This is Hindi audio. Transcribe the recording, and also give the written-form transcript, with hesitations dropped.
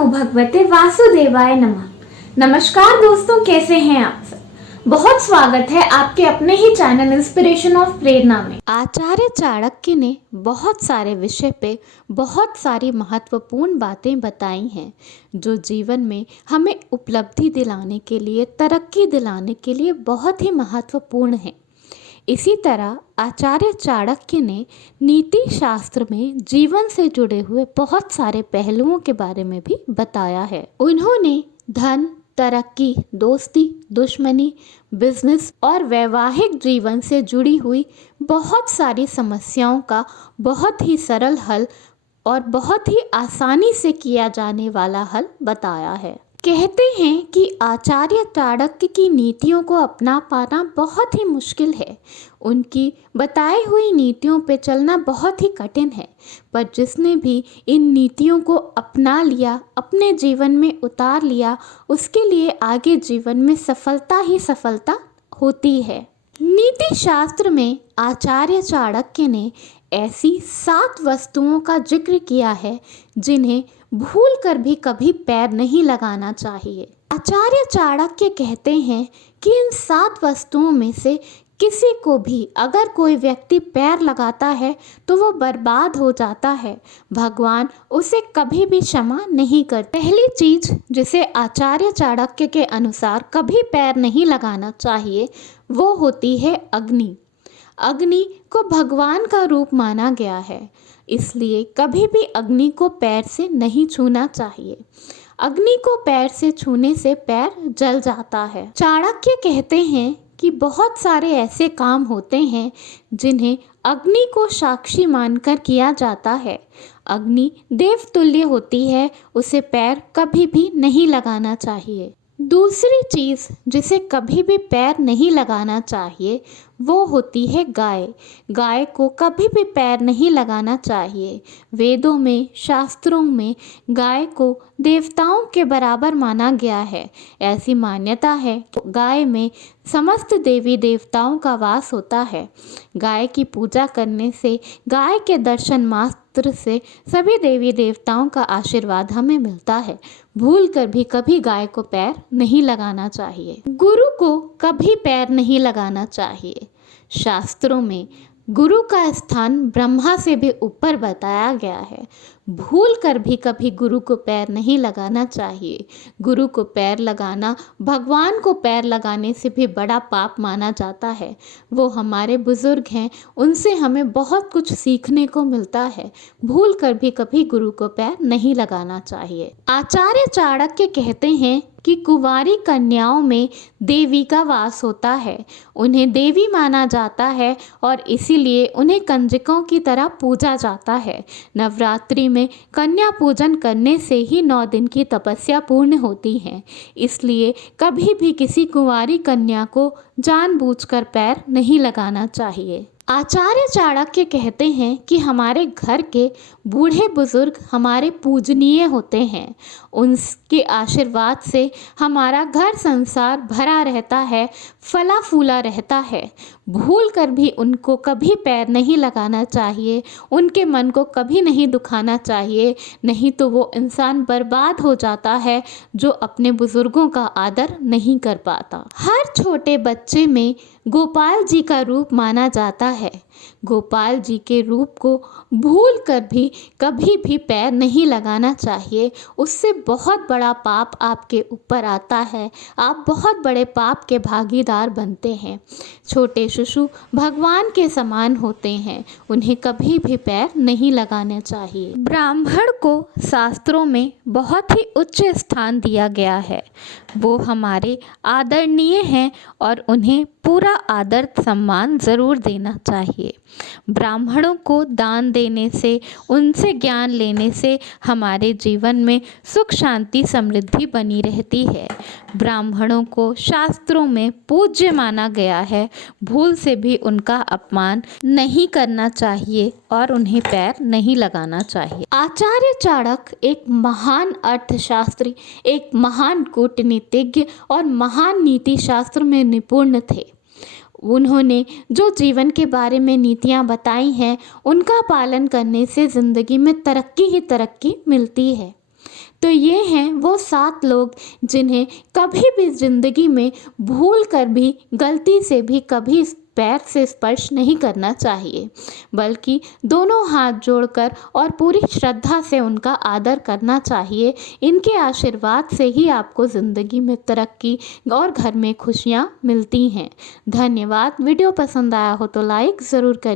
नमो भगवते वासुदेवाय नमः। नमस्कार दोस्तों, कैसे हैं आप सब। बहुत स्वागत है आपके अपने ही चैनल इंस्पिरेशन ऑफ प्रेरणा में। आचार्य चाणक्य ने बहुत सारे विषय पे बहुत सारी महत्वपूर्ण बातें बताई हैं जो जीवन में हमें उपलब्धि दिलाने के लिए, तरक्की दिलाने के लिए बहुत ही महत्वपूर्ण हैं। इसी तरह आचार्य चाणक्य ने नीति शास्त्र में जीवन से जुड़े हुए बहुत सारे पहलुओं के बारे में भी बताया है। उन्होंने धन, तरक्की, दोस्ती, दुश्मनी, बिजनेस और वैवाहिक जीवन से जुड़ी हुई बहुत सारी समस्याओं का बहुत ही सरल हल और बहुत ही आसानी से किया जाने वाला हल बताया है। कहते हैं कि आचार्य चाणक्य की नीतियों को अपना पाना बहुत ही मुश्किल है। उनकी बताई हुई नीतियों पे चलना बहुत ही कठिन है, पर जिसने भी इन नीतियों को अपना लिया, अपने जीवन में उतार लिया, उसके लिए आगे जीवन में सफलता ही सफलता होती है। नीति शास्त्र में आचार्य चाणक्य ने ऐसी 7 वस्तुओं का जिक्र किया है जिन्हें भूल कर भी कभी पैर नहीं लगाना चाहिए। आचार्य चाणक्य कहते हैं कि इन 7 वस्तुओं में से किसी को भी अगर कोई व्यक्ति पैर लगाता है तो वो बर्बाद हो जाता है। भगवान उसे कभी भी क्षमा नहीं करते। पहली चीज जिसे आचार्य चाणक्य के अनुसार कभी पैर नहीं लगाना चाहिए वो होती है अग्नि। अग्नि को भगवान का रूप माना गया है, इसलिए कभी भी अग्नि को पैर से नहीं छूना चाहिए। अग्नि को पैर से छूने से पैर जल जाता है। चाणक्य कहते हैं कि बहुत सारे ऐसे काम होते हैं जिन्हें अग्नि को साक्षी मानकर किया जाता है। अग्नि देवतुल्य होती है, उसे पैर कभी भी नहीं लगाना चाहिए। दूसरी चीज़ जिसे कभी भी पैर नहीं लगाना चाहिए वो होती है गाय। गाय को कभी भी पैर नहीं लगाना चाहिए। वेदों में, शास्त्रों में गाय को देवताओं के बराबर माना गया है। ऐसी मान्यता है कि गाय में समस्त देवी देवताओं का वास होता है। गाय की पूजा करने से, गाय के दर्शन मात्र से सभी देवी देवताओं का आशीर्वाद हमें मिलता है। भूल कर भी कभी गाय को पैर नहीं लगाना चाहिए। गुरु को कभी पैर नहीं लगाना चाहिए। शास्त्रों में गुरु का स्थान ब्रह्मा से भी ऊपर बताया गया है। भूल कर भी कभी गुरु को पैर नहीं लगाना चाहिए। गुरु को पैर लगाना भगवान को पैर लगाने से भी बड़ा पाप माना जाता है। वो हमारे बुजुर्ग हैं, उनसे हमें बहुत कुछ सीखने को मिलता है। भूल कर भी कभी गुरु को पैर नहीं लगाना चाहिए। आचार्य चाणक्य कहते हैं कि कुंवारी कन्याओं में देवी का वास होता है। उन्हें देवी माना जाता है और इसीलिए उन्हें कंजकों की तरह पूजा जाता है। नवरात्रि में कन्या पूजन करने से ही 9 दिन की तपस्या पूर्ण होती है। इसलिए कभी भी किसी कुंवारी कन्या को जानबूझकर पैर नहीं लगाना चाहिए। आचार्य चाणक्य कहते हैं कि हमारे घर के बूढ़े बुजुर्ग हमारे पूजनीय होते हैं। उनके आशीर्वाद से हमारा घर संसार भरा रहता है, फला फूला रहता है। भूल कर भी उनको कभी पैर नहीं लगाना चाहिए, उनके मन को कभी नहीं दुखाना चाहिए, नहीं तो वो इंसान बर्बाद हो जाता है जो अपने बुजुर्गों का आदर नहीं कर पाता। हर छोटे बच्चे में गोपाल जी का रूप माना जाता है। गोपाल जी के रूप को भूल कर भी कभी भी पैर नहीं लगाना चाहिए। उससे बहुत बड़ा पाप आपके ऊपर आता है। आप बहुत बड़े पाप के भागीदार बनते हैं। छोटे शिशु भगवान के समान होते हैं, उन्हें कभी भी पैर नहीं लगाना चाहिए। ब्राह्मण को शास्त्रों में बहुत ही उच्च स्थान दिया गया है। वो हमारे आदरणीय हैं और उन्हें पूरा आदर सम्मान ज़रूर देना चाहिए। ब्राह्मणों को दान देने से, उनसे ज्ञान लेने से हमारे जीवन में सुख, शांति, समृद्धि बनी रहती है। ब्राह्मणों को शास्त्रों में पूज्य माना गया है। भूल से भी उनका अपमान नहीं करना चाहिए और उन्हें पैर नहीं लगाना चाहिए। आचार्य चाणक्य एक महान अर्थशास्त्री, एक महान कूटनीतिज्ञ और महान नीति शास्त्र में निपुण थे। उन्होंने जो जीवन के बारे में नीतियाँ बताई हैं उनका पालन करने से ज़िंदगी में तरक्की ही तरक्की मिलती है। तो ये हैं वो 7 लोग जिन्हें कभी भी ज़िंदगी में भूल कर भी, गलती से भी कभी इस पैर से स्पर्श नहीं करना चाहिए, बल्कि दोनों हाथ जोड़कर और पूरी श्रद्धा से उनका आदर करना चाहिए। इनके आशीर्वाद से ही आपको ज़िंदगी में तरक्की और घर में खुशियाँ मिलती हैं। धन्यवाद। वीडियो पसंद आया हो तो लाइक ज़रूर करें।